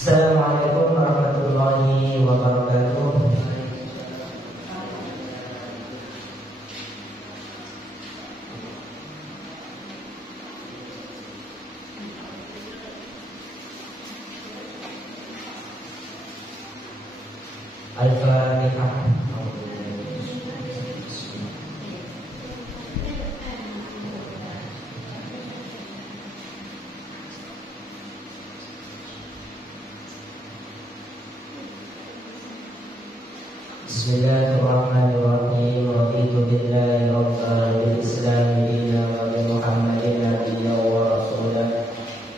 Assalamualaikum warahmatullahi wabarakatuh. Al-Fatihah. Bismillahirrahmanirrahim. Raditu billahi rabban bil Islam dinan wa bi Muhammadin nabiyyan wa rasulan.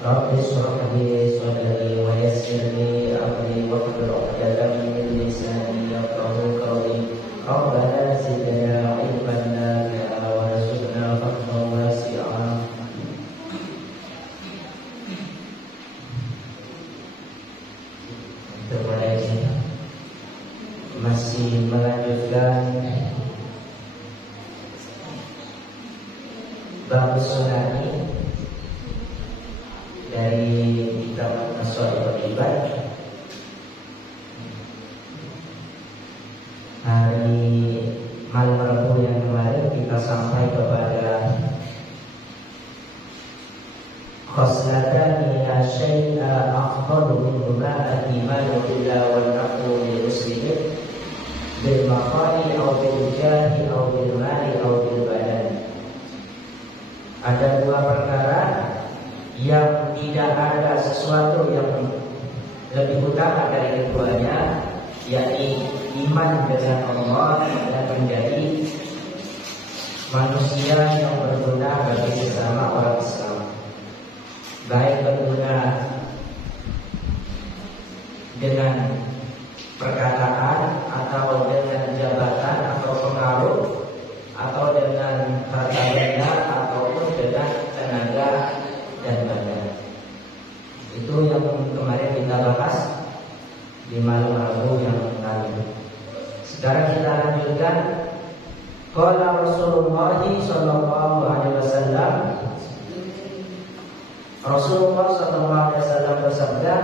Rabbi shrah li sadri wa yassir li amri wahlul 'uqdatam min lisani yafqahu qawli. Rabbana zidna 'ilman nafi'an warzuqna fahman wasi'an. Masih melanjutkan bab sunani dari kitab As-Shaikhul Ibad. Hari malam Rabu yang kemarin kita sampai kepada khoslatani la syai'a afdalu minhuma al-imanu billahi wal aqlu lil muslimin bil maqali aw bil jahi aw bil mali aw bil badan. Ada dua perkara yang tidak ada sesuatu yang lebih utama dari keduanya, yakni iman dengan Allah dan menjadi manusia yang berguna bagi sesama orang Islam, baik berguna dengan perkataan atau dengan jabatan atau pengaruh atau dengan harta benda ataupun dengan tenaga dan badan. Itu yang kemarin kita bahas di malam Rabu yang lalu. Sekarang kita lanjutkan. Qala Rasulullah sallallahu alaihi wasallam. Rasulullah sallallahu alaihi wasallam bersabda,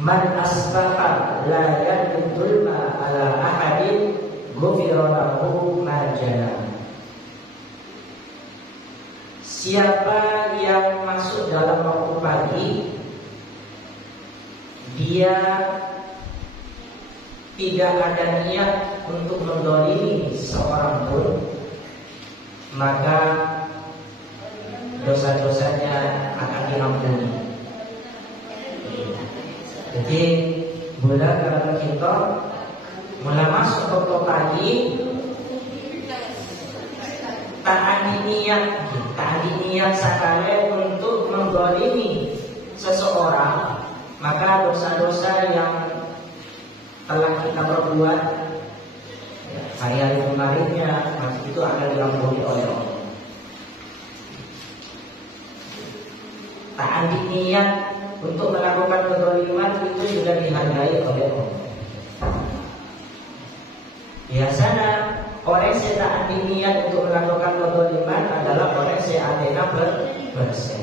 man asbaha la yadul ma ala ahadin ghufira lahu ma jana. Siapa yang masuk dalam waktu pagi, dia tidak ada niat untuk mendolimi seorang pun, maka dosa-dosanya akan diampuni. Jadi bulan kalau kita mulai masuk waktu pagi, tak ada niat sekali untuk menggolimi seseorang, maka dosa-dosa yang telah kita perbuat hari-hari kemarinnya itu akan diampuni oleh Allah. Tak ada niat untuk melakukan kezaliman itu juga dihargai oleh Allah. Biasanya orang yang tak ada niat untuk melakukan kezaliman adalah orang yang adena bersih.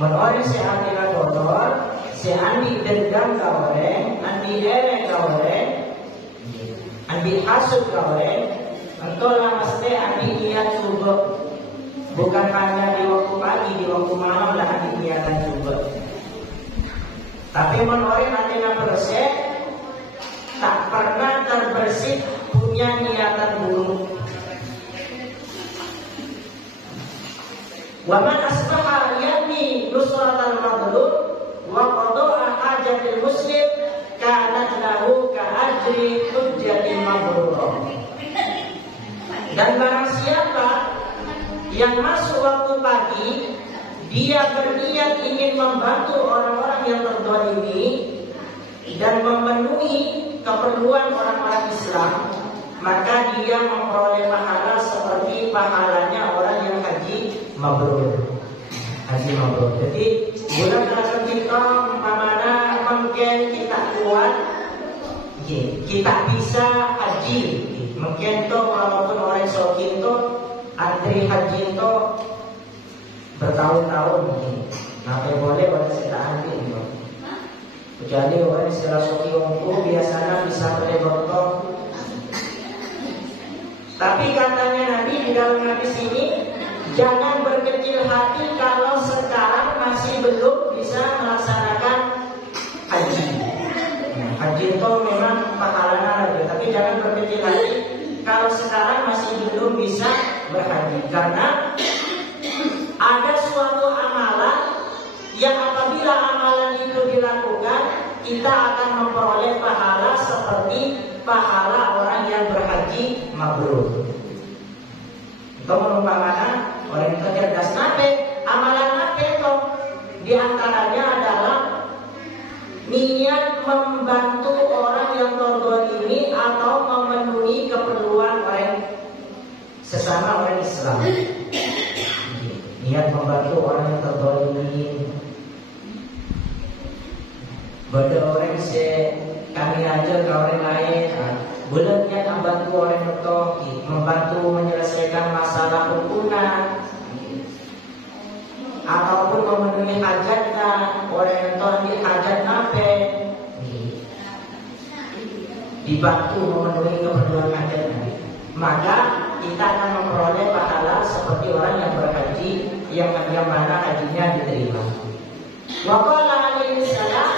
Orang yang adena kotor, andi dendam ke orang, andi ere ke orang, andi hasut ke orang, entahlah mesti andi niat juga. Bukan hanya di waktu pagi, di waktu malam lah andi niatan juga. Tapi orang adena bersih, tak pernah terbersih punya niatan buruk. Wa man asbaha yami nusratal madlum wa qada'a hajatil muslim kanat lahu ka ajri hujjatin mabrurah. Dan barang siapa yang masuk waktu pagi, dia berniat ingin membantu orang-orang yang terzalimi dan memenuhi keperluan orang-orang Islam, maka dia memperoleh pahala seperti pahalanya orang yang haji mabrur. Haji mabrur. Jadi bulan rasa kita mana mungkin kita kuat, kita bisa haji. Mungkin tuh walaupun orang sokin tuh antri haji tuh bertahun-tahun, nah boleh orang kita ambil. Jadi orang istilah soki ongku biasanya bisa berdebotong. Tapi katanya Nabi di dalam hadis ini, jangan berkecil hati kalau sekarang masih belum bisa melaksanakan haji. Haji itu memang pahalanya lagi, tapi jangan berkecil hati kalau sekarang masih belum bisa berhaji. Karena ada suatu amalan yang apabila amalan itu dilakukan, kita akan memperoleh pahala seperti pahala orang yang berhaji mabrur. Itu merupakan orang yang cerdas. Nape amalan nape itu diantaranya adalah niat membantu orang yang ini atau memenuhi keperluan orang sesama orang Islam. Niat membantu orang yang ini. Bada orang kami aja ke orang lain. Boleh niat membantu orang itu, membantu menyelesaikan masalah hukuman, ataupun memenuhi hajatnya orang yang ambil hajat nape, dibantu memenuhi keperluan hajatnya, maka kita akan memperoleh pahala seperti orang yang berhaji yang mana hajinya diterima. Waqala alaihi salam,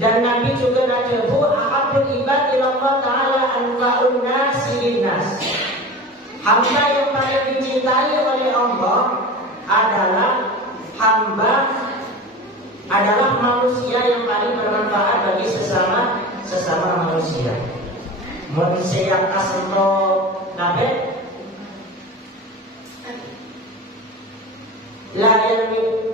dan Nabi juga najabu ahabul ibad ilallah ta'ala anfa'un nasi linnas. Hamba yang paling dicintai oleh Allah adalah manusia yang paling bermanfaat bagi sesama manusia. Manusia yang asento nabe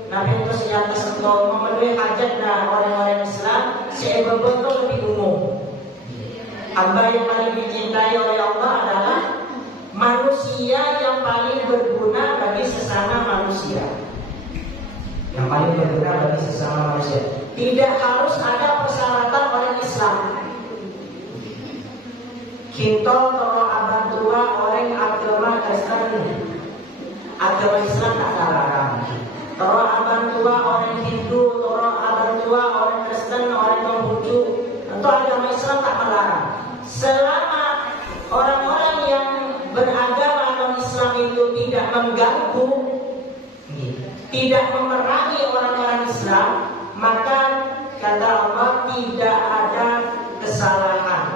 Nabi itu yang tersentuh memenuhi hajatnya orang-orang Islam sebentuk lebih umum. Hamba yang paling dicintai oleh Allah adalah manusia yang paling berguna bagi sesama manusia. Yang paling berguna bagi sesama manusia. Tidak harus ada persyaratan orang Islam. Kita kalau abang tua orang agama Kristen, agama Islam tak larang. Kalau abang tua orang Hindu, kalau abang tua orang Kristen, orang Konghucu, tentu agama Islam tak melarang. Selama orang-orang yang beragama non-Islam itu tidak mengganggu, tidak memerangi orang-orang Islam, maka kata Allah tidak ada kesalahan.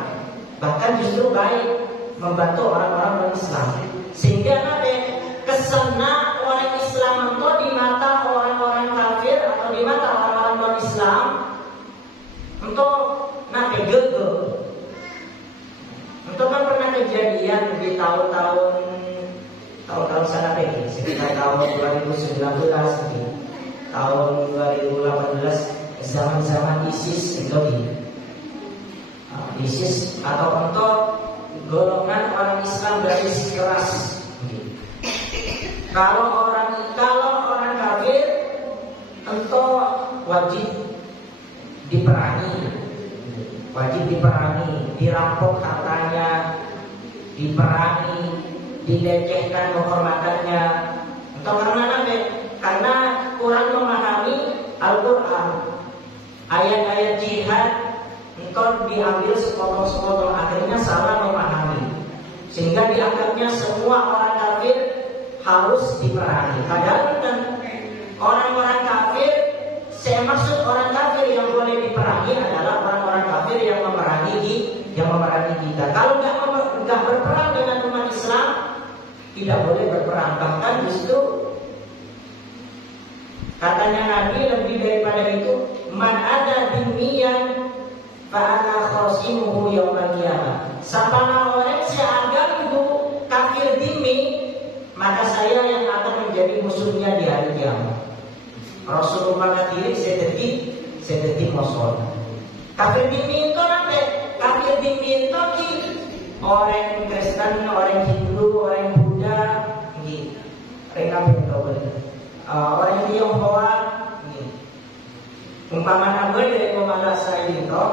Bahkan justru baik membantu orang-orang non-Islam. Sehingga nanti kesana orang Islam itu di mata orang-orang kafir atau di mata orang-orang non-Islam untuk nanti gegel. Untuk kan pernah kejadian di tahun-tahun sana lagi, sekitar tahun 2019, tahun 2018, zaman-zaman ISIS itu ISIS atau untuk golongan orang Islam garis keras. Kalau orang kafir tentu wajib diperangi, dirampok hartanya, diperangi, dilecehkan kehormatannya. Entah karena apa? Karena kurang memahami Al-Quran, ayat-ayat jihad, engkau diambil sepotong-sepotong, akhirnya salah memahami, sehingga dianggapnya semua orang kafir harus diperangi. Padahal kan orang-orang kafir, saya maksud orang kafir yang boleh diperangi adalah orang-orang kafir yang memerangi kita. Kalau nggak berperang dengan umat Islam, tidak boleh berperang. Bahkan justru katanya Nabi lebih daripada itu, man ada dimiyan fa'ana khasimuhu yaumal qiyamah. Sapana orang seagam itu kafir dimi, maka saya yang akan menjadi musuhnya di hari kiamat. Rasulullah kata saya detik musuh. Kafir dimi itu nanti, kafir dimi itu orang Kristen, orang Hindu, orang Buddha, gitu. Orang Tionghoa, gitu. Umpama nama dari Malaysia itu,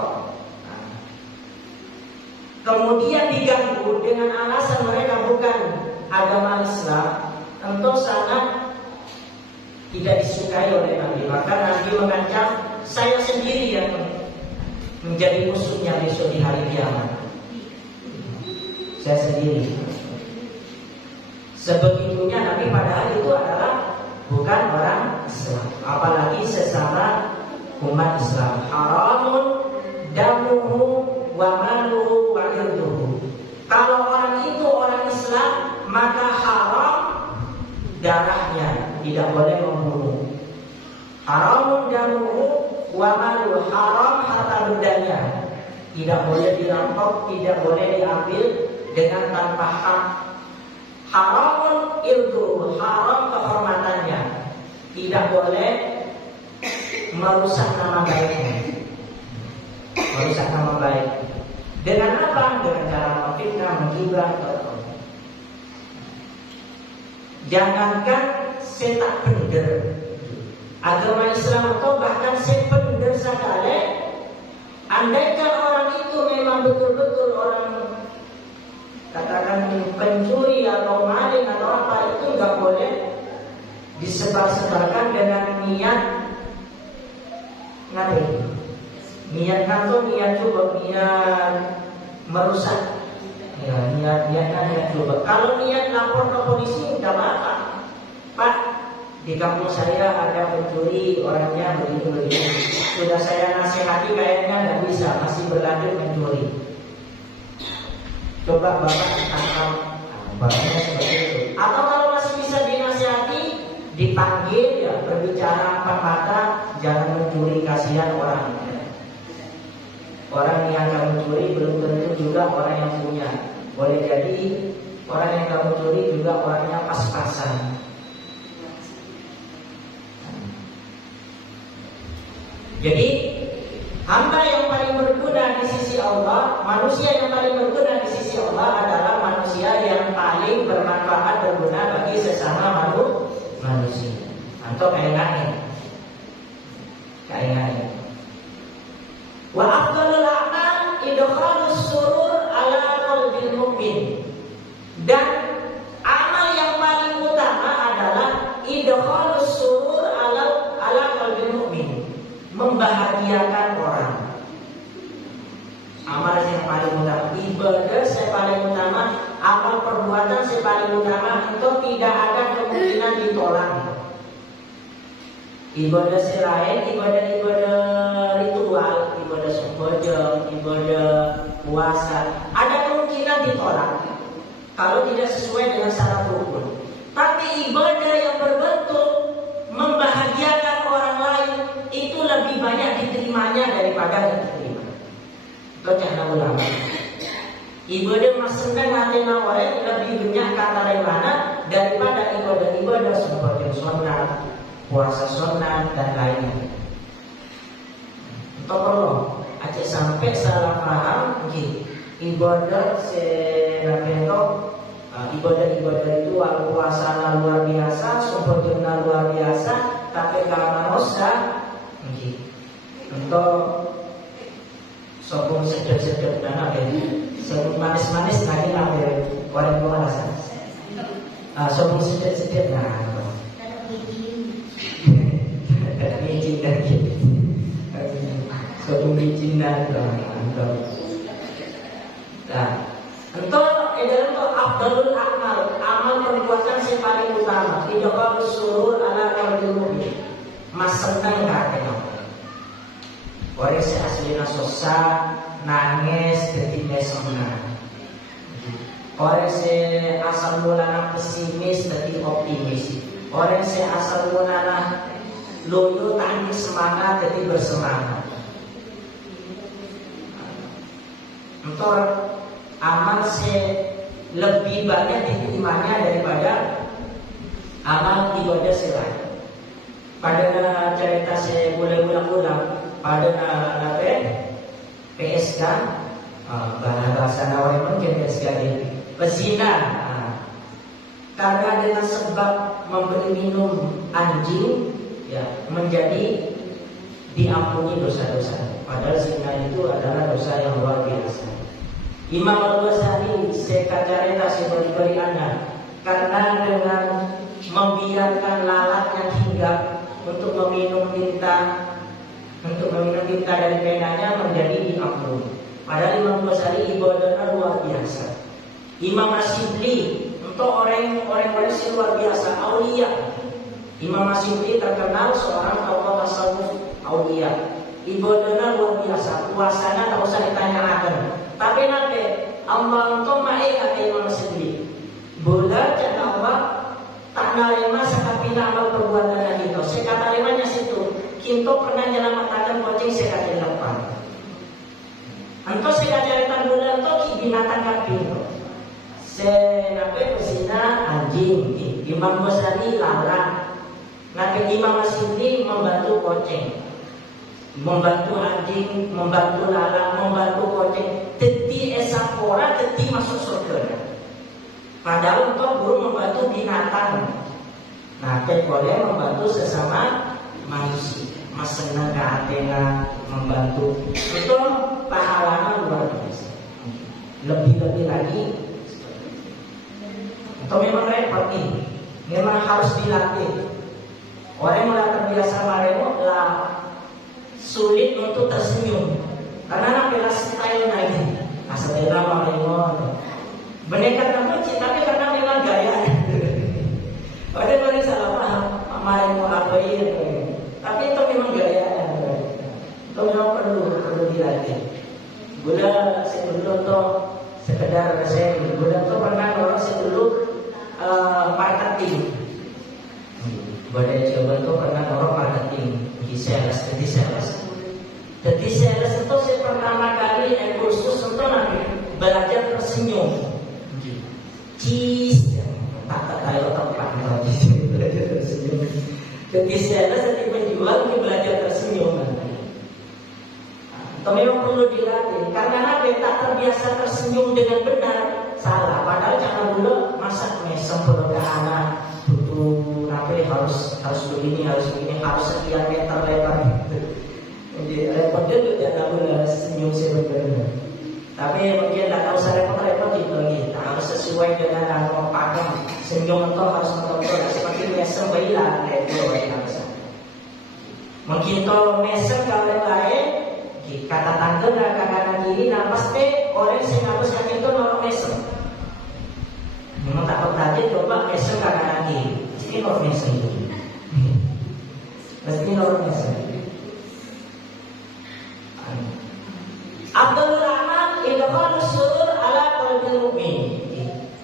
kemudian diganggu dengan alasan mereka bukan agama Islam, tentu sangat tidak disukai oleh Nabi. Maka Nabi mengancam, saya sendiri yang menjadi musuhnya besok di hari kiamat. Saya sendiri. Sebegitunya Nabi padahal itu adalah bukan orang Islam, apalagi sesama umat Islam. Haramun damuhu wa maluhu wa irduhu. Kalau orang itu orang Islam, maka haram darahnya, tidak boleh membunuh. Haramun damuhu wa maluhu, haram harta bendanya, tidak boleh dirampok, tidak boleh diambil dengan tanpa hak. Haramun irduhu, haram kehormatannya, tidak boleh merusak nama baiknya. Merusak nama baik. Dengan apa? Dengan cara memfitnah, menggibah. Jangankan saya tak bener, agama Islam atau bahkan saya bener sekali, andaikan orang itu memang betul-betul orang katakan pencuri atau maling atau apa, itu nggak boleh disebar-sebarkan dengan niat ngapain? Niat kantor, niat coba, niat merusak. Ya, niat coba. Kalau niat lapor ke polisi udah apa? Pak, di kampung saya ada pencuri, orangnya begini. Sudah saya nasihati kayaknya nggak bisa, masih berlanjut mencuri. Coba Bapak tangkap, Bapaknya seperti itu. Atau kalau masih bisa dinasihati, dipanggil ya, berbicara empat mata, jangan mencuri, kasihan orang. Orang yang kamu curi belum tentu juga orang yang punya. Boleh jadi orang yang kamu curi juga orangnya pas-pasan. Jadi hamba yang paling berguna di sisi Allah, manusia yang paling berguna di sisi Allah adalah manusia yang paling bermanfaat, berguna bagi sesama manusia. Atau kayak wa afdalul a'mal idkhalus surur ala qalbil mu'min. Dan amal yang paling utama adalah idkhalus surur ala qalbil mu'min, membahagiakan orang. Amal yang paling utama, ibadah yang paling utama, amal perbuatan yang paling utama, itu tidak ada kemungkinan ditolak. Ibadah selain ibadah ritual, ibadah sembahyang, ibadah puasa, ada kemungkinan ditolak kalau tidak sesuai dengan syarat rukun. Tapi ibadah yang berbentuk membahagiakan orang lain itu lebih banyak diterimanya daripada diterima. Itu jangan ulama. Ibadah masendang hati orang lebih banyak kata mana daripada ibadah sembahyang sunat, puasa sunat dan lainnya. Untuk perlu aja sampai salah paham, ibadah ibadah itu puasa luar biasa, sembahyang luar biasa, tapi kalau manusia, untuk sopung sedap-sedap dan apa sopung manis-manis lagi apa orang tua rasa, sopung sedap-sedap micin dan gitu, sopung micin dan untuk afdalul a'mal, amal perbuatan yang paling utama, idkhalus surur ala qalbil mu'min, mas seneng katanya. Orang se aslina susah, nangis ketika senang. Orang se asal mulanya pesimis jadi optimis. Orang se asal mulanya loyo tangis semangat jadi bersemangat. Untuk amal se lebih banyak diterimanya daripada amal ibadah selain. Pada cerita saya boleh ulang-ulang pada PSK, bahasa Nawai mungkin PSK ini pezina, karena dengan sebab memberi minum anjing, ya menjadi diampuni dosa-dosa. Padahal zina itu adalah dosa yang luar biasa. Imam Al-Ghazali sekacarita seberi anak, karena dengan membiarkan lalat yang hinggap untuk meminum tinta untuk meminta tinta dari penanya menjadi diampuni. Padahal Imam Ghazali ibadahnya luar biasa. Imam Asyibli untuk orang-orang yang luar biasa, aulia. Imam Asyibli terkenal seorang tokoh tasawuf aulia. Ibadahnya luar biasa, puasanya tak usah ditanyakan. Tapi nanti Allah untuk mae kata Imam Asyibli. Bola jangan Allah tak narima sekapina amal perbuatan kita. Sekata limanya situ. Kinto pernah nyelamatkan kucing sekali lepas. Anto sekajaritan bulan to binatang kapinto. Senape pesina anjing. Imam Ghazali larang. Nabi Imam Asyibli membantu kucing, membantu anjing, membantu lalang, membantu kucing. Teti esapora, teti masuk surga. Padahal untuk guru membantu binatang. Nah, boleh membantu sesama manusia. Mas senang ke Athena membantu. Itu pahalanya luar biasa. Lebih-lebih lagi. Itu memang repot nih. Memang harus dilatih. Orang yang mulai terbiasa maremo lah sulit untuk tersenyum. Karena nak style naik. Asal maremo. Benekan kamu tapi karena memang gaya. Orang salah paham. Maremo apa ini? Tapi itu memang gaya. Itu memang perlu dilatih. Gula sebelum itu sekedar saya gula itu pernah orang sebelum marketing. Badai coba itu pernah orang marketing di sales. Jadi sales itu saya pertama kali kursus untuk nanti belajar tersenyum. Cheese, tak tahu tempat belajar tersenyum. Jadi sales jadi penjual belajar tersenyum. Itu memang perlu dilatih. Karena tak terbiasa tersenyum dengan benar, salah. Padahal jangan dulu masak mesem perlu ke anak. Butuh harus begini, harus sekian meter lebar. Jadi repotnya juga tak boleh senyum sebenarnya. Tapi mungkin tak usah repot-repot gitu lagi. Harus sesuai dengan apa pakem. Senyum itu harus betul-betul seperti mesem bayilah itu bayilah. Mungkin kalau mesem kalau lain kata tante nak kanan kiri nafas teh orang sing ngapus kaki itu norok mesem. Memang tak perhati coba mesem kanan kiri. Mesti norok mesem itu. Mesti norok mesem. Abdul Rahman idkhal surur ala qalbil mu'min.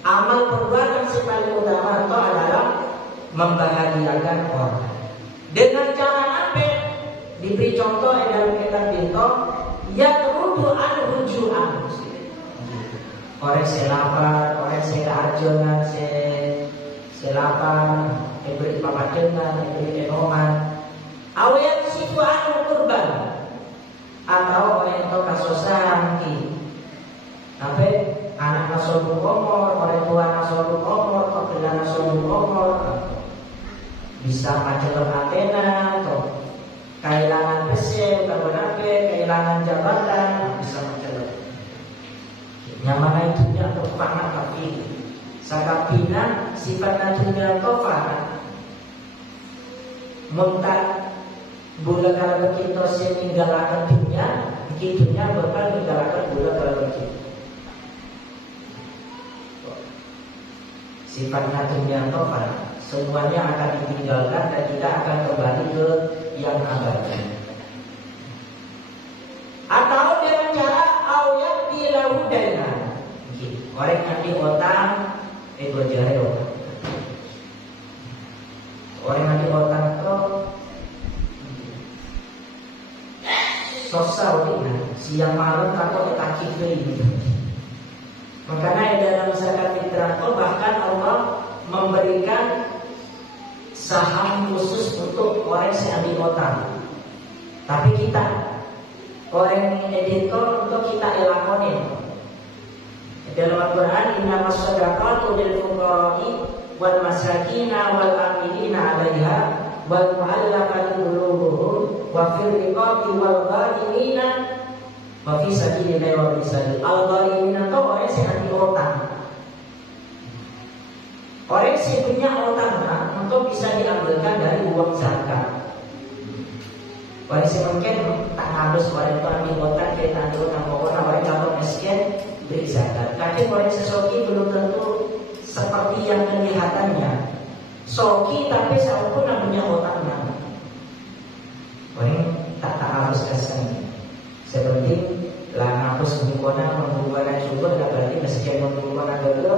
Amal perbuatan yang paling utama itu adalah membahagiakan orang. Dengan cara apa? Diberi contoh dalam kitab Binto, ya terudu al-hujuan. Orang selapar, orang selajonan, selapan, beri papajengan, beri enoman. Awet situan kurban. Atau orang itu kasosan ki. Tapi anak nasobu komor, orang tua nasobu komor, pekerja nasobu komor. Bisa macelon Athena, atau kehilangan besi, kehilangan jabatan, bisa macelon. Nyamana itunya terpanah tapi sakapina sifatnya dunia topan. Muntah Bula kalau kita meninggalkan dunia, dunia bakal meninggalkan bula kalau kita. Sifatnya dunia topan, semuanya akan ditinggalkan dan tidak akan kembali ke yang abadi. Atau dengan cara awet di laudana. Orang nanti otak, jari otak. Orang nanti otak itu sosau ini siang malam takut takik ini. Makanya dalam zakat fitrah itu bahkan Allah memberikan saham khusus untuk orang yang di kota. Tapi kita orang editor untuk kita elakonin. Dalam Al-Quran innamas shadaqatu lil fuqara'i wal masakin wal amilina 'alaiha wal mu'allaqati qulubuhum wa fil riqabi wal gharimina wa fi sabilillahi wa bisabil al-gharimina itu orang yang anti utang. Orang yang punya utang untuk bisa diambilkan dari uang zakat. Orang sih mungkin tak harus orang itu ambil otak kita ambil otak pokoknya orang kalau miskin beri zakat. Tapi orang sesoki belum tentu seperti yang kelihatannya. Soki tapi saya pun punya otaknya. Orang tak harus kesan. Seperti lah ngapus bungkona membungkona juga tidak berarti miskin membungkona dulu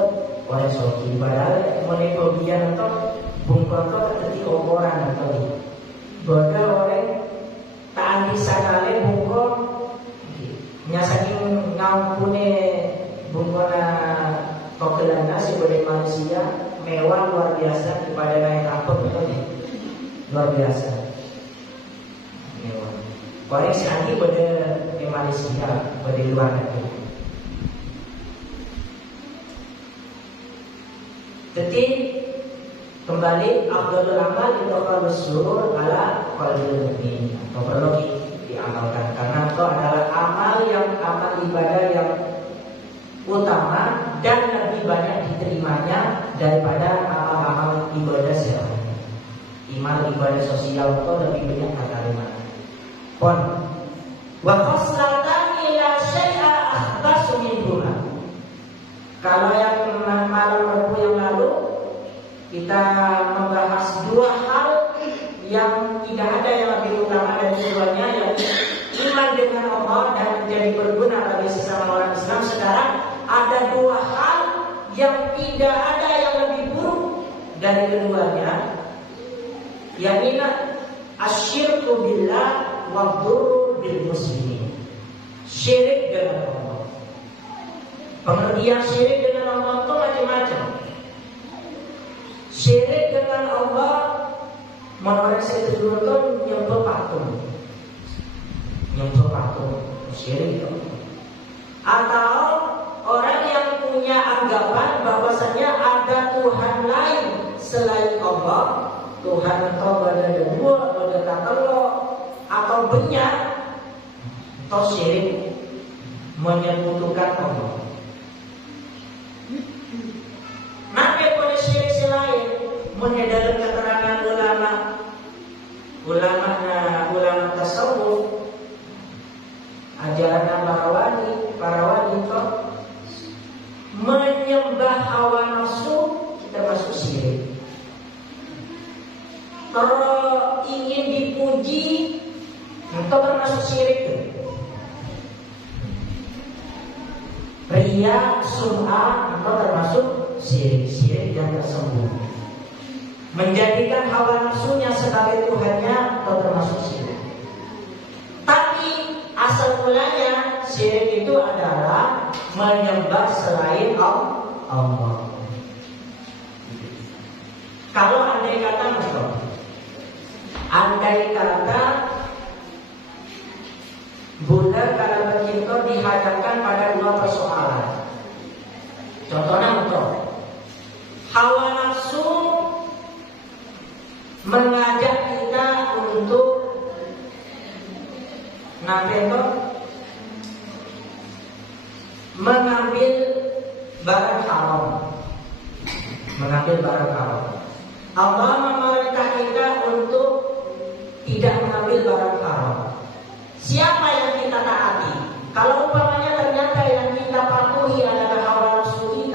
orang soki. Padahal mulai kebiasaan atau bungkona itu ketika orang atau bodoh orang tak bisa kali bungkon nyasaking ngampune bungkona kokelan nasi boleh manusia mewah luar biasa kepada naik kapal itu luar biasa mewah. Korek sekali pada Malaysia pada luar negeri. Jadi kembali Abdul Amal itu kalau surur ala qalbul mu'min atau perlu diamalkan karena itu adalah amal ibadah yang utama dan lebih banyak diterimanya daripada amal-amal ibadah selainnya. Iman ibadah sosial itu lebih banyak diterima. Pon wa qaslatan ila syai'a akhbasu minhuma. Kalau yang malam Rabu yang lalu kita membahas dua hal yang tidak ada yang lebih utama dari keduanya, yaitu iman dengan Allah dan menjadi berguna bagi sesama orang Islam. Sekarang ada dua hal yang tidak ada yang lebih buruk dari keduanya, yaitu asyirku billah wa dzurru bil muslimin. Syirik dengan Allah. Pengertian syirik dengan Allah itu macam-macam. Syirik dengan Allah menurut saya itu nyembah patung, syirik itu. Atau orang yang punya anggapan bahwasanya ada Tuhan lain selain Allah, Tuhan atau pada dua, pada kata lo, atau banyak, atau syirik menyekutukan Allah. Nabi pada syirik selain menyedarkan keterangan ulama tasawuf, ajaran para wali itu menyembah hawa nafsu, kita masuk syirik. Kalau ingin dipuji, itu termasuk syirik. Riya, sum'ah, itu termasuk syirik yang tersembunyi. Menjadikan hawa nafsunya sebagai Tuhannya atau termasuk syirik. Tapi asal mulanya syirik itu adalah menyembah selain Allah. Kalau andai kata Bunda kalau bercinta dihadapkan pada dua persoalan. Contohnya hawa nafsu mengajak kita untuk mengambil barang haram. Allah memerintah kita untuk tidak mengambil barang haram. Siapa yang kita taati? Kalau umpamanya ternyata yang kita patuhi adalah hawa nafsu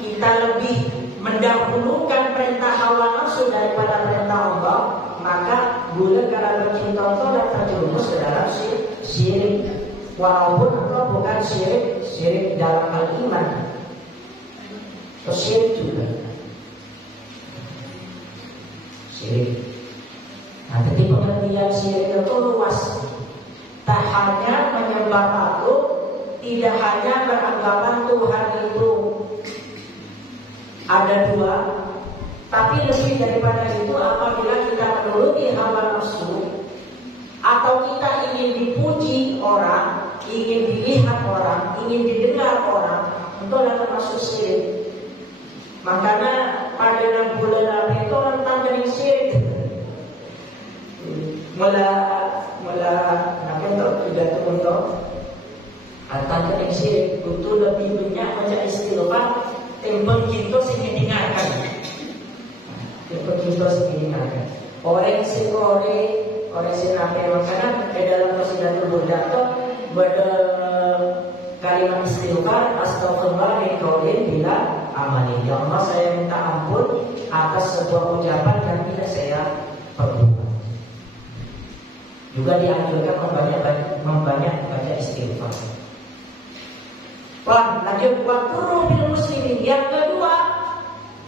kita lebih mendahulukan perintah hawa nafsu daripada perintah Allah, maka boleh kalau bercinta itu dan terjerumus ke dalam syirik. Walaupun itu bukan syirik dalam hal iman, atau syirik juga. Syirik. Nah, jadi pengertian syirik itu luas. Tak hanya menyembah patung, tidak hanya beranggapan Tuhan itu ada dua, tapi lebih daripada itu apabila kita menuruti hawa nafsu atau kita ingin dipuji orang, ingin dilihat orang, ingin didengar orang, itu adalah termasuk syirik. Makanya pada bulan itu tentang dari syirik. Tidak untuk tentang dari syirik itu lebih banyak macam istilah tempeng kita sehingga dengarkan. Tempeng kita sehingga dengarkan. Orang sekore oleh Nabi karena di dalam Qasidatul Burdah pada kalimat istighfar astagfirullah min qaulin bila amalin. Ya Allah, saya minta ampun atas sebuah ucapan yang tidak saya perbuat. Juga dianjurkan membanyak baca istighfar. Wah, lanjut waktu bil muslimin. Yang kedua,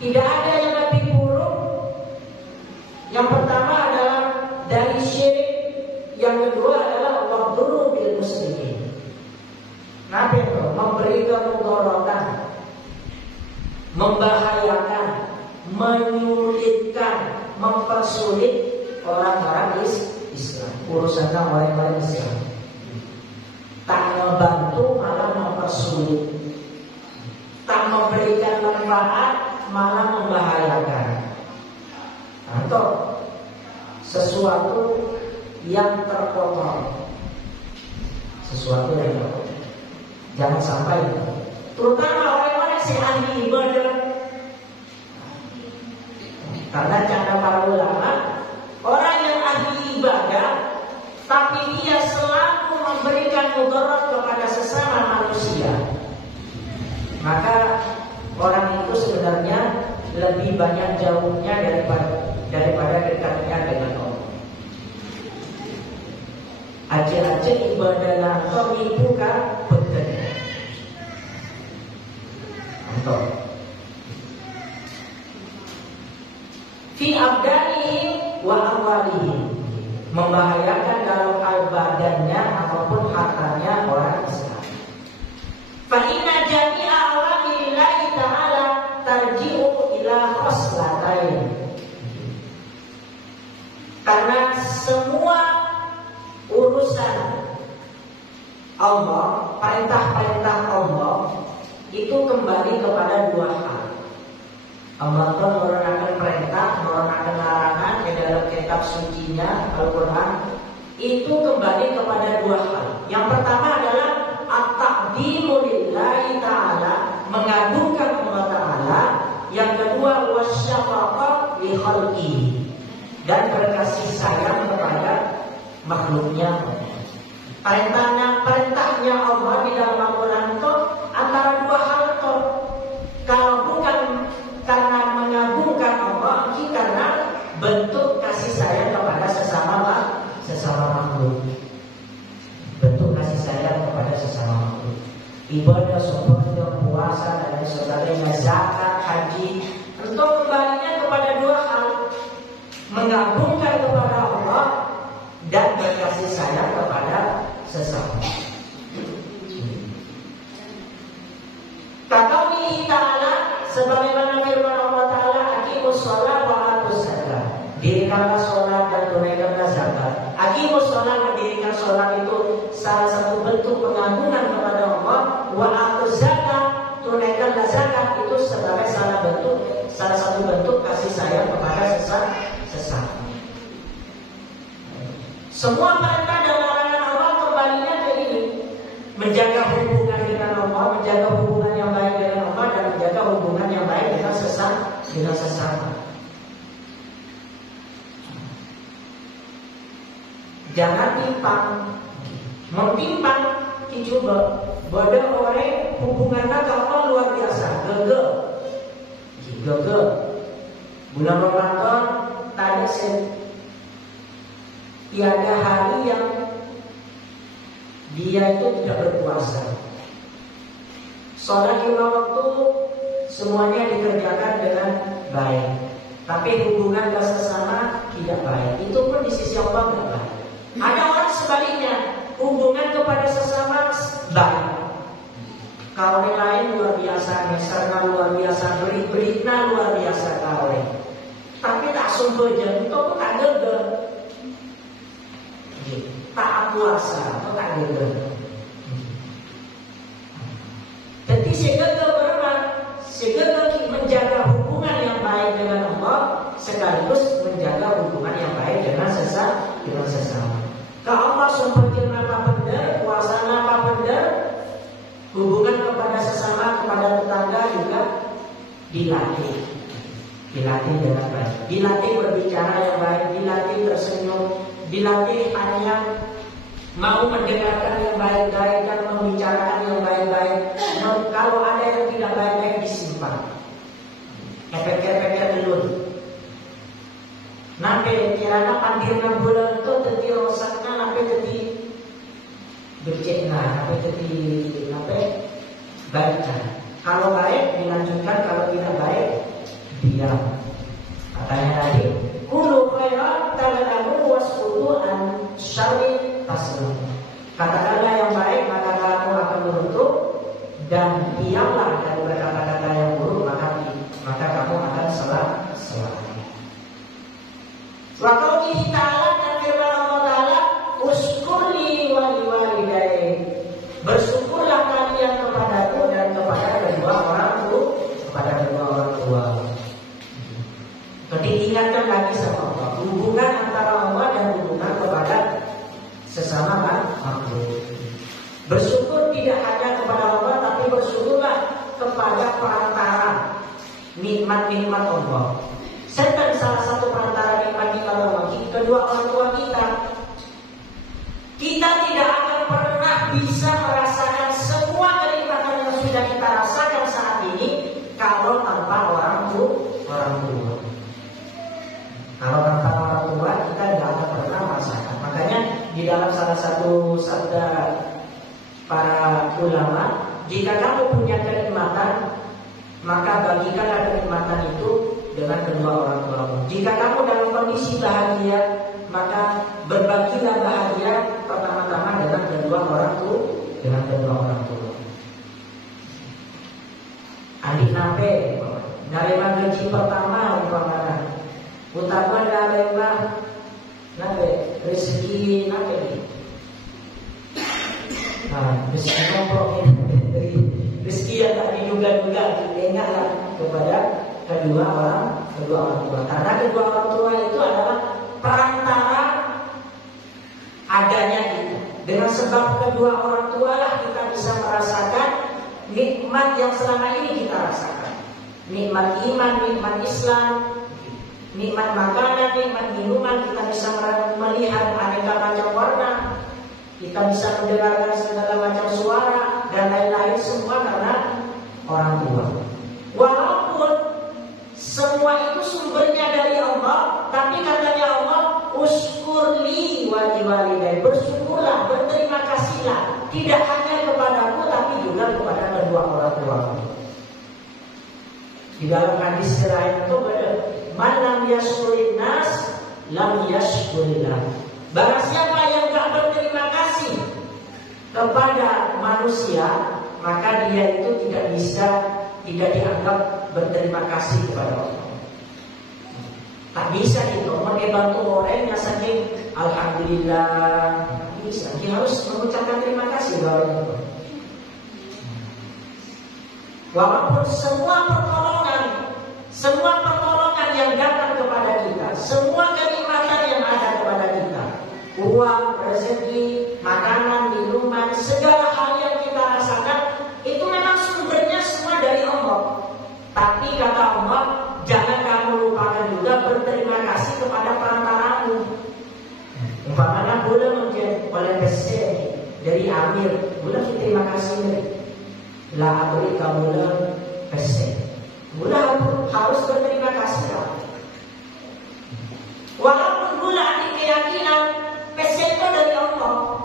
tidak ada yang lebih buruk. Yang pertama adalah dari syirik. Yang kedua adalah waktu bil muslimin. Nabi itu memberikan mudaratah, membahayakan, menyulitkan, mempersulit orang-orang Islam, urusan orang-orang Islam. Tak membantu malah mempersulit, tak memberikan manfaat malah membahayakan. Atau sesuatu yang terkotor, sesuatu yang terkotor. Jangan sampai, terutama orang-orang yang ahli ibadah. Karena kata para ulama, orang yang ahli ibadah, tapi dia selalu memberikan mudarat kepada sesama manusia, maka orang itu sebenarnya lebih banyak jauhnya daripada dekatnya dengan Allah. Aja-aja ibadah lantar bukan betul. Antar. Fi abdanihim wa amwalihim, membahayakan dalam badannya ataupun hartanya orang Islam. Fa inna jami'a awamirillahi ta'ala tarji'u ila khoslatain. Karena semua urusan Allah, perintah-perintah Allah itu kembali kepada dua hal. Allah telah menurunkan perintah, menurunkan larangan di dalam kitab sucinya Al-Quran. Itu kembali kepada dua hal. Yang pertama adalah at-taqdimu lillahi ta'ala, mengagungkan Allah Ta'ala. Yang kedua wasyafaqah li khalqi, dan berkasih sayang kepada makhluknya. Perintahnya Allah di dalam Al-Quran itu antara dua hal itu. Kalau bukan karena mengagungkan Allah, karena bentuk kasih sayang kepada sesama makhluk. Bentuk kasih sayang kepada sesama makhluk. Ibadah seperti puasa dan sebagainya, zakat, haji, itu kembalinya kepada dua hal: mengagungkan kepada Allah dan berkasih sayang kepada sesama. Kaqaulihi ta'ala, sebagaimana firman Allah Ta'ala, aqimus shalah wa atuz zakah, dirikanlah sholat dan tunaikanlah zakat. Aqimus shalah, mendirikan sholat itu salah satu bentuk pengagungan kepada Allah. Wa atuz zakah, tunaikanlah zakat, itu sebagai salah satu bentuk kasih sayang kepada sesama. Semua perintah dan larangan Allah kembalinya ke ini: menjaga hubungan dengan Allah, menjaga hubungan yang baik dengan Allah, dan menjaga hubungan yang baik dengan sesama. Jangan timpang, mentimpang, dicoba. Bodoh orang hubungannya ke Allah luar biasa, gegel. Bulan Ramadan tadi tiada hari yang dia itu tidak berpuasa. Sholat lima waktu semuanya dikerjakan dengan baik, tapi hubungan dengan sesama tidak baik. Itu pun di sisi Allah tidak baik. Ada orang sebaliknya, hubungan kepada sesama baik. Kawan lain luar biasa, mesarna luar biasa, berit-beritna luar biasa kawan. Tapi tak sumber jantung, tak gegel. Tak puasa, tak gegel. Jadi segala menjaga hubungan yang baik dengan Allah, sekaligus menjaga hubungan yang baik dengan sesama. Kalau Allah sumberkan apa benda, puasa apa benda, hubungan kepada sesama, kepada tetangga juga dilatih dengan baik. Dilatih berbicara yang baik, dilatih tersenyum, dilatih hanya mau mendengarkan yang baik-baik dan membicarakan yang baik-baik. Kalau ada yang tidak baik-baik disimpan. Efek-efeknya dulu. Nampe kirana pandirna bulan itu tadi rosakna nampe tadi bercekna, nampe tadi nampe baikkan. Kalau baik dilanjutkan, kalau tidak baik diam. Katanya tadi, kulu khairat ta'lamu wasqutu an syarri tasbih. Katakanlah yang baik maka kamu akan menutup, dan diamlah dari berkata-kata yang buruk maka kamu akan salah. Wa qaulihi ta'ala, dan firman Allah Ta'ala, uskurli wa liwalidayya. Bersyukurlah kalian kepadaku dan kepada kedua orang tua. Jadi ingatkan lagi sama Allah, hubungan antara Allah dan hubungan kepada sesama makhluk. Bersyukur tidak hanya kepada Allah, tapi bersyukurlah kepada perantara nikmat-nikmat Allah. Serta salah satu perantara nikmat-nikmat Allah, kedua orang tua kita. Kita tidak akan pernah bisa merasakan semua kenikmatan yang sudah kita rasakan saat ini kalau tanpa orang tua. Kalau tanpa orang tua kita tidak akan pernah merasakan. Makanya di dalam salah satu sabda para ulama, jika kamu punya kenikmatan, maka bagikanlah kenikmatan itu dengan kedua orang tuamu. Jika kamu dalam kondisi bahagia, maka berbagilah bahagia pertama-tama dengan kedua orang tua. Adik nape, narema gaji pertama umpamanya, utama narema nape rezeki nape. Nah, rezeki nomor rezeki yang tak diduga-duga, ingatlah kepada kedua orang tua. Karena kedua orang tua itu adalah perantara adanya kita. Dengan sebab kedua orang tua lah kita bisa merasakan nikmat yang selama ini kita rasakan. Nikmat iman, nikmat Islam, nikmat makanan, nikmat minuman. Kita bisa melihat aneka macam warna, kita bisa mendengarkan segala macam suara dan lain-lain, semua karena orang tua. Walaupun semua itu sumbernya dari Allah, tapi katanya Allah, uskurli wa liwalidayya, bersyukurlah, berterima kasihlah, tidak hanya kepadaku tapi juga kepada kedua orang tua. Di dalam hadis lain itu ada, man lam yashkurin nas lam yashkurillah. Barang siapa yang tak berterima kasih kepada manusia, maka dia itu tidak dianggap berterima kasih kepada Allah. Tak bisa itu bantu orang yang saking alhamdulillah, bisa. Dia harus mengucapkan terima kasih kepada Allah. Walaupun semua pertolongan yang datang kepada kita, semua kenikmatan yang ada kepada kita, uang, rezeki, makanan, minuman, segala hal yang kita rasakan, itu memang sumbernya semua dari Allah. Tapi kata Allah, jangan kamu lupakan juga berterima kasih kepada perantaramu. Umpamanya boleh menjadi oleh besar dari Amir, boleh terima kasih. La abri kamu besar, boleh harus berterima kasih. Walaupun boleh ada keyakinan besar itu dari Allah.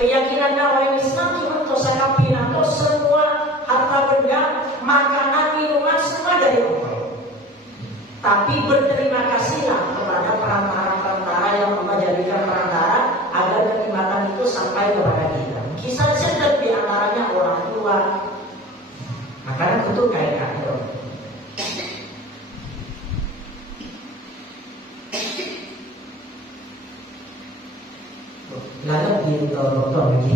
Keyakinan orang Islam cuma tosakapi atau semua harta benda, makanan, minuman semua dari Allah. Tapi berterima kasihlah kepada perantara-perantara yang menjadikan perantara agar kenikmatan itu sampai kepada kita. Kisah sedang di antaranya orang tua. Makanya itu kayak kado. Lalu ditotong lagi.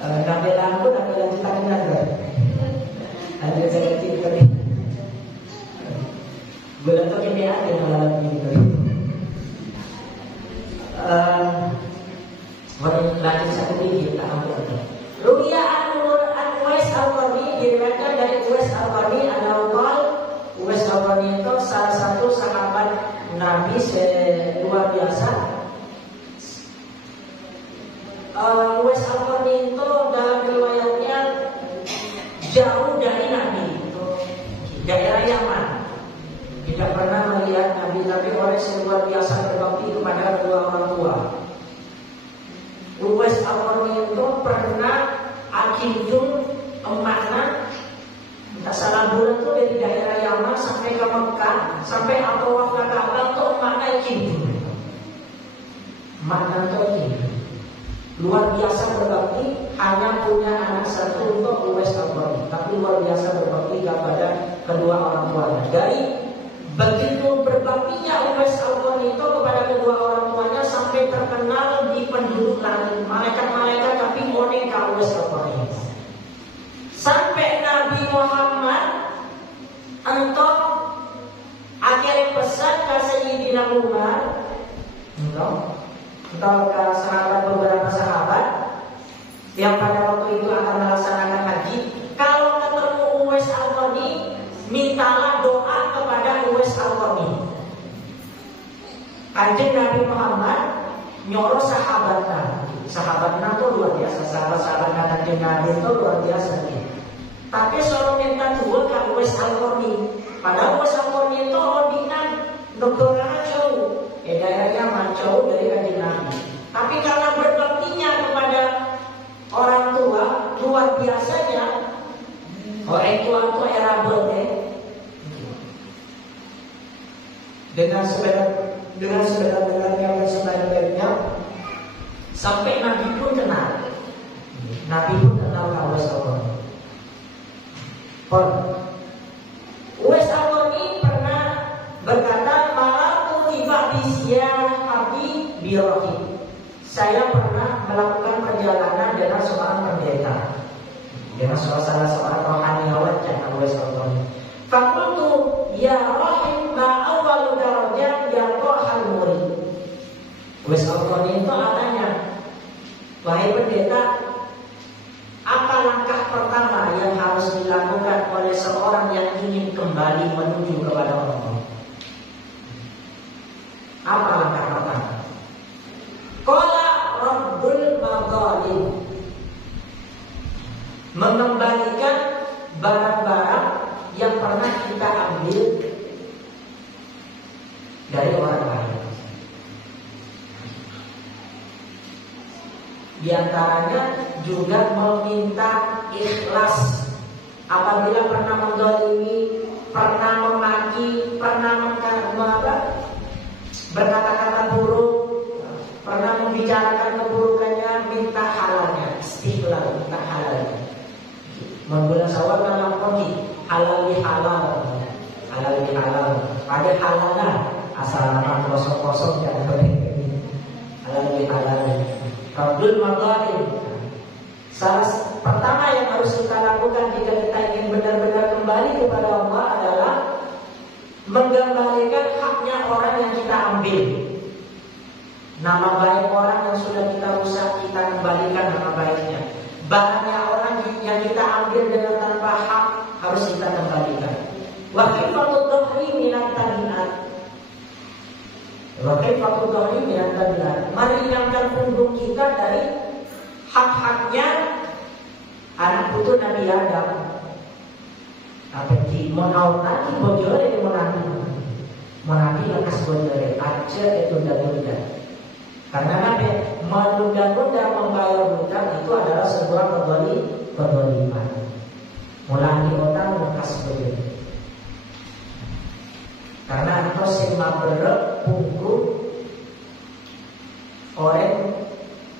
Sampai lampu, sampai lanjutan lagi. Ada saya kecil tadi. Bulan itu ini ada malam ini. Lanjut satu lagi kita ambil. Ruya An-Uwais Al-Qarni diriwayatkan dari Uwais Al-Qarni Uwais Al-Qarni luar biasa. Uwais Al-Qarni itu dalam riwayatnya jauh dari Nabi, daerah Yaman, tidak pernah melihat Nabi, tapi orang yang luar biasa berbakti kepada kedua orang tua. Uwais Al-Qarni itu pernah akidun emakna, tak salah bulan itu dari daerah Yaman sampai ke Mekah, sampai Tawaf ke Ka'bah itu emakna akidun, emakna itu akidun. Luar biasa berbakti, hanya punya anak satu untuk Uwais Al-Qarni, tapi luar biasa berbakti kepada kedua orang tuanya. Dari begitu berbaktinya Uwais Al-Qarni itu kepada kedua orang tuanya sampai terkenal di penduduk langit, malaikat-malaikat tapi boneka Uwais Al-Qarni. Sampai Nabi Muhammad untuk akhirnya pesan ke Sayyidina Umar, atau ke sahabat, beberapa sahabat yang pada waktu itu akan melaksanakan haji, kalau ketemu Uwais Al-Qarni, mintalah doa kepada Uwais Al-Qarni. Kanjeng Nabi Muhammad nyuruh sahabatnya itu luar biasa, sahabat-sahabat Kanjeng Nabi itu luar biasa. Tapi suruh minta doa ke Uwais Al-Qarni. Padahal Uwais Al-Qarni itu ordingan negara jauh, daerahnya jauh dari Kanjeng Nabi. Tapi karena berbaktinya kepada orang tua, luar biasanya orang tua itu era berde dengan sebenarnya dan sebenarnya sampai Nabi pun kenal. Nabi pun kenal Uwais Al-Qarni. Uwais Al-Qarni pernah berkata, "Malatu tiba bisya abi birohi." Saya pernah melakukan perjalanan dengan seorang pendeta, dengan salah seorang rohaniawan yang Uwais Al-Qarni. Fakultu ya rohim ma awal darajat ya rohal murid. Uwais Al-Qarni itu katanya, wahai pendeta, apa langkah pertama yang harus dilakukan oleh seorang yang ingin kembali menuju kepada Allah? Apa langkah pertama? Qala Rabbul Madhalim, mengembalikan barang-barang yang pernah kita ambil dari orang lain. Di antaranya juga meminta ikhlas apabila pernah menzalimi, pernah memaki, pernah berkata-kata buruk, pernah membicarakan keburukannya, minta halalnya, istighfar, minta halalnya. Membulan sawal dalam koki, halal di halal, halal di halal. Pada halalnya, asal nama kosong-kosong jangan boleh. Halal di halal. Rabbul Madhalim. Salah pertama yang harus kita lakukan jika kita ingin benar-benar kembali kepada Allah adalah mengembalikan haknya orang yang kita ambil. Nama baik orang yang sudah kita rusak, kita kembalikan nama baiknya. Barangnya orang yang kita ambil dengan tanpa hak harus kita kembalikan. Wa kaifatud dhahri minat tabiat. Wa kaifatud dhahri minat tabiat. Meringankan punggung kita dari hak-haknya anak putu Nabi Adam. Apa ki monauta ki bojore monati lekas bojore aja itu dan karena Nabi menunda-nunda membayar hutang itu adalah sebuah kezaliman. Mulai utang lekas bojore. Karena itu sema berep punggung orang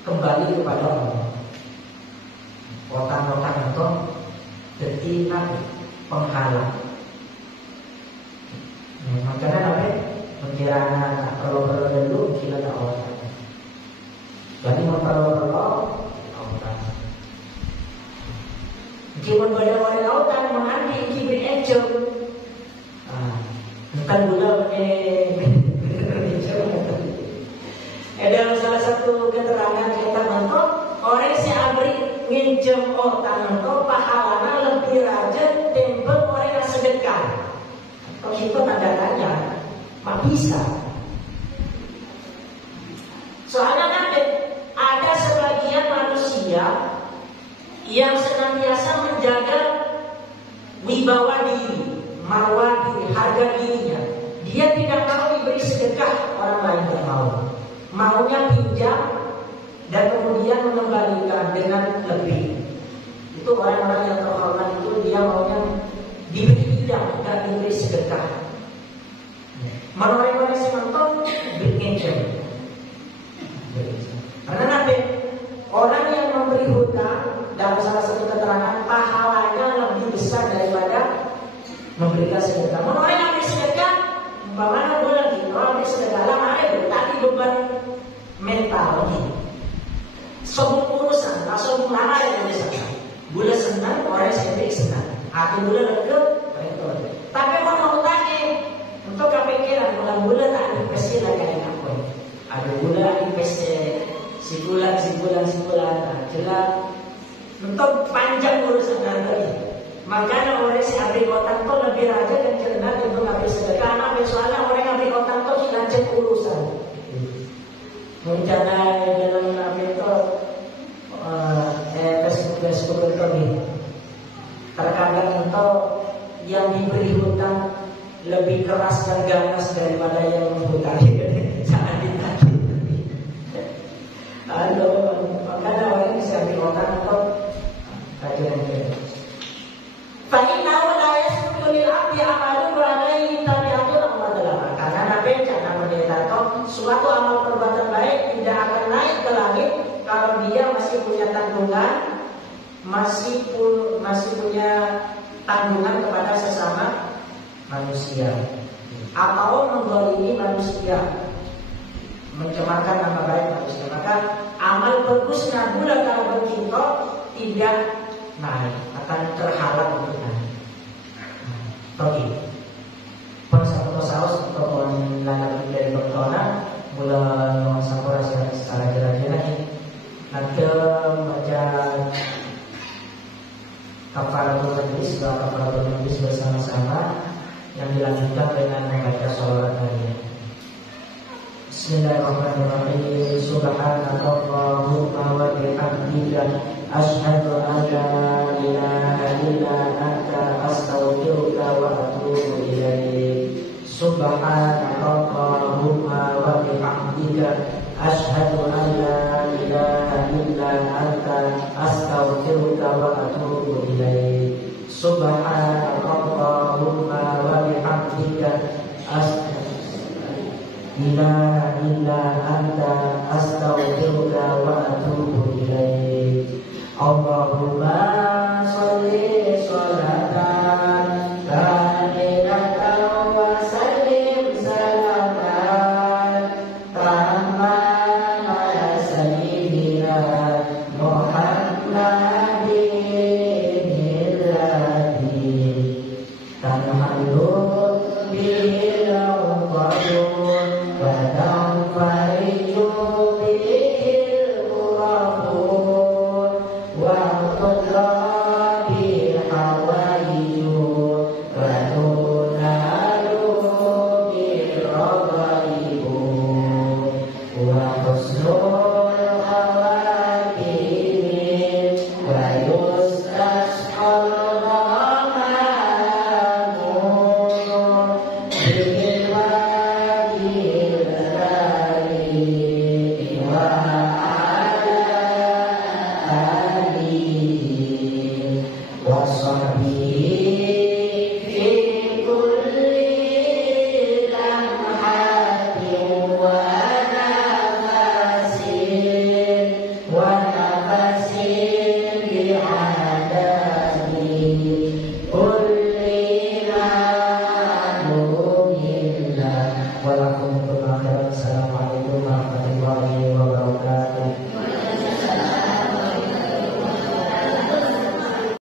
kembali kepada Allah. Otang-otang itu detina penghalang. Makanya apa? Mengira perlu dulu kita tak otang. Jadi perlu otang. Jika pada otang mengambil kibir ejok. Bukan gula ada salah satu keterangan kita mentok orang si abri minjem otang itu pahalanya lebih rajin timbang orang yang sedekah. Kalau itu tanda tanya, mak bisa. manusia yang senantiasa menjaga wibawa diri, marwah diri, harga dirinya. Dia tidak mau diberi sedekah, orang lain tidak mau. Maunya pinjam dan kemudian mengembalikan dengan lebih. Itu orang-orang yang terhormat itu dia maunya diberi pinjam, tidak diberi sedekah. Orang-orang yang mentok berkencang. Karena nanti orang yang memberi hutang dalam salah satu keterangan pahalanya lebih besar daripada memberikan sedekah. Orang yang memberi sedekah, umpamanya gue lagi orang memberi sedekah lah, tapi beban mental nih. Semua urusan langsung lama yang bisa. Boleh senang, orang yang senang. Hati boleh deket, tapi mau tanya untuk kepikiran bulan-bulan tak investasi lagi yang aku. Ada bulan investasi sebulan, jelas. Untuk panjang urusan nanti. Makanya orang yang ambil otak itu lebih raja dan cerdas untuk ambil sedekah. Karena soalnya orang yang ambil otak itu lanjut urusan. Rencana dalam ambil itu Facebook itu nih. Terkadang itu yang diberi hutang lebih keras dan ganas daripada yang menghutangi. Jangan ditagih. Makanya orang bisa ambil otak atau kajian itu. Fa'inna la yasbutu lil 'abdi 'amalun wa alaihi tabi'atun amadalah. Karena Nabi jangan mendekat suatu amal perbuatan baik tidak akan naik ke langit kalau dia masih punya tanggungan, masih punya tanggungan kepada sesama manusia atau menggolimi manusia, mencemarkan nama baik manusia. Maka amal bagusnya bulan kalau bercinta tidak naik, akan terhalang untuk naik. Oke. Pun satu saus untuk menanam dari bertona bulan sampura secara jelas-jelas ini. Nanti baca kafaratul majlis bersama-sama yang dilanjutkan dengan membaca sholawat tadi. Bismillahirrahmanirrahim. Subhanallahumma wa bihamdika asyhadu an la ilaha illa anta astaghfiruka wa atubu ilaik. Subhanallahumma wa bihamdika asyhadu an la ilaha illa anta astaghfiruka wa atubu ilaik. Subhanallahumma wa bihamdika ilaha illa anta astaghfiruka wa atubu ilaik. Allahumma sholli sholatan kamilatan wa sallim salaman tamman ala sayyidina Muhammadin alladhi tanhalu bihil uqadun wa tanfariju bihil urabun wa tuqra bil hawaiju wa tunalu bil ragaibu wa husnul khawatim wa yustasqal ghamam bil wajhil karim